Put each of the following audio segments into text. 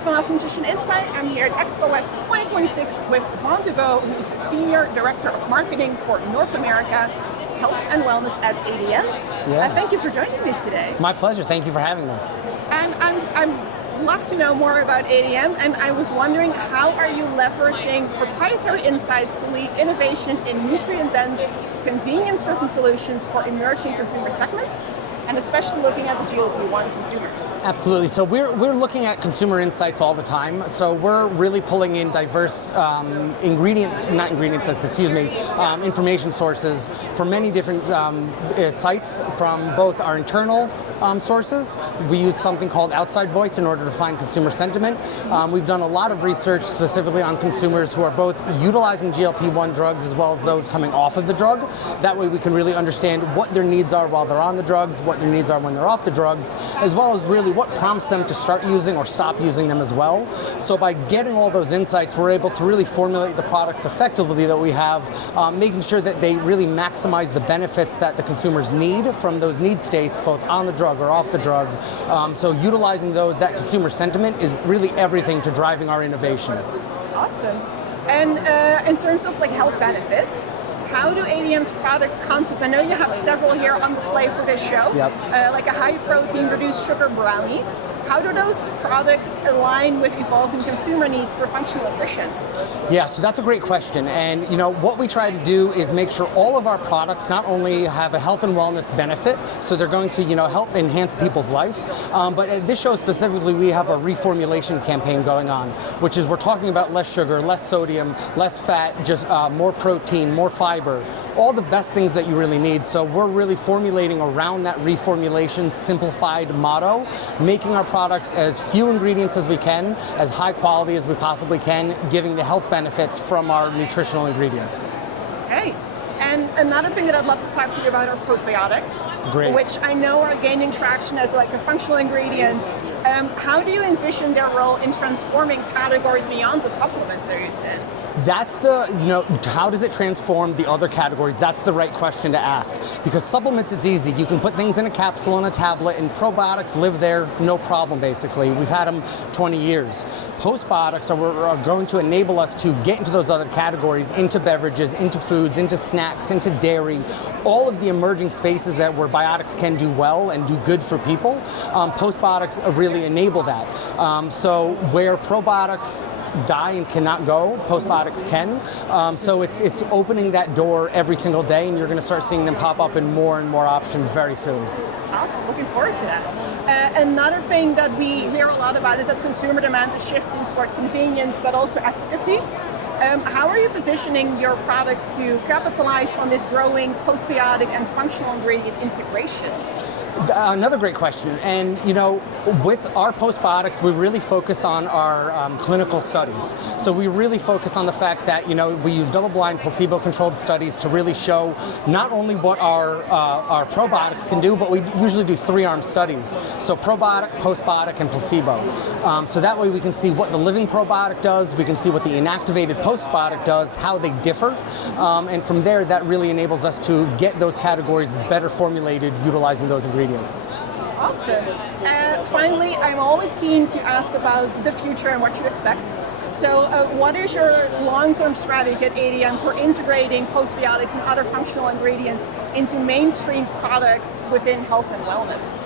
with Vaughn Nutrition Insight. I'm here at Expo West 2026 with Vaughn DuBow, who's Senior Director of Marketing for North America, Health and Wellness at ADM. Thank you for joining me today. My pleasure. Thank you for having me. And I'd love to know more about ADM, and I was wondering, how are you leveraging proprietary insights to lead innovation in nutrient-dense, convenience-driven solutions for emerging consumer segments, and especially looking at the GLP-1 consumers? Absolutely. So we're looking at consumer insights all the time. So we're really pulling in diverse information sources from many different sites from both our internal sources. We use something called outside voice in order to find consumer sentiment. We've done a lot of research specifically on consumers who are both utilizing GLP-1 drugs as well as those coming off of the drug. That way we can really understand what their needs are while they're on the drugs, what their needs are when they're off the drugs, as well as really what prompts them to start using or stop using them as well. So by getting all those insights, we're able to really formulate the products effectively that we have, making sure that they really maximize the benefits that the consumers need from those need states, both on the drug or off the drug. So utilizing that consumer sentiment is really everything to driving our innovation. Awesome. And in terms of health benefits, how do ADM's product concepts, I know you have several here on display for this show, like a high protein, reduced sugar brownie. How do those products align with evolving consumer needs for functional nutrition? Yeah, so that's a great question. And what we try to do is make sure all of our products not only have a health and wellness benefit, so they're going to help enhance people's life, but at this show specifically we have a reformulation campaign going on, which is we're talking about less sugar, less sodium, less fat, just more protein, more fiber, all the best things that you really need. So we're really formulating around that reformulation simplified motto, making our products as few ingredients as we can, as high quality as we possibly can, giving the health benefits from our nutritional ingredients. Okay. And another thing that I'd love to talk to you about are postbiotics, which I know are gaining traction as a functional ingredient. How do you envision their role in transforming categories beyond the supplements they're used in? That's how does it transform the other categories? That's the right question to ask. Because supplements, it's easy. You can put things in a capsule and a tablet, and probiotics live there, no problem, basically. We've had them 20 years. Postbiotics are going to enable us to get into those other categories, into beverages, into foods, into snacks, into dairy, all of the emerging spaces where biotics can do well and do good for people. Postbiotics really enable that. So where probiotics die and cannot go, postbiotics can. So it's opening that door every single day, and you're going to start seeing them pop up in more and more options very soon. Awesome, looking forward to that. Another thing that we hear a lot about is that consumer demand is shifting toward convenience, but also efficacy. How are you positioning your products to capitalize on this growing postbiotic and functional ingredient integration? Another great question. And with our postbiotics, we really focus on our clinical studies. So we really focus on the fact that we use double-blind, placebo-controlled studies to really show not only what our probiotics can do, but we usually do 3-arm studies. So probiotic, postbiotic, and placebo. So that way we can see what the living probiotic does, we can see what the inactivated postbiotic does, how they differ, and from there that really enables us to get those categories better formulated utilizing those ingredients. Awesome. Finally, I'm always keen to ask about the future and what you expect. So what is your long-term strategy at ADM for integrating postbiotics and other functional ingredients into mainstream products within health and wellness?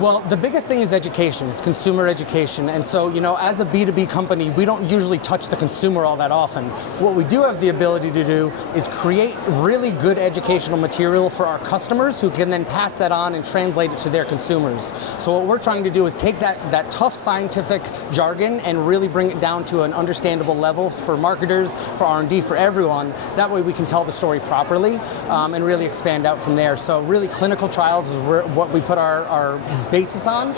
Well, the biggest thing is education. It's consumer education. And so, as a B2B company, we don't usually touch the consumer all that often. What we do have the ability to do is create really good educational material for our customers who can then pass that on and translate it to their consumers. So what we're trying to do is take that tough scientific jargon and really bring it down to an understandable level for marketers, for R&D, for everyone. That way we can tell the story properly and really expand out from there. So really clinical trials is what we put our basis on,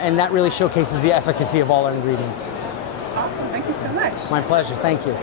and that really showcases the efficacy of all our ingredients. Awesome, thank you so much. My pleasure, thank you.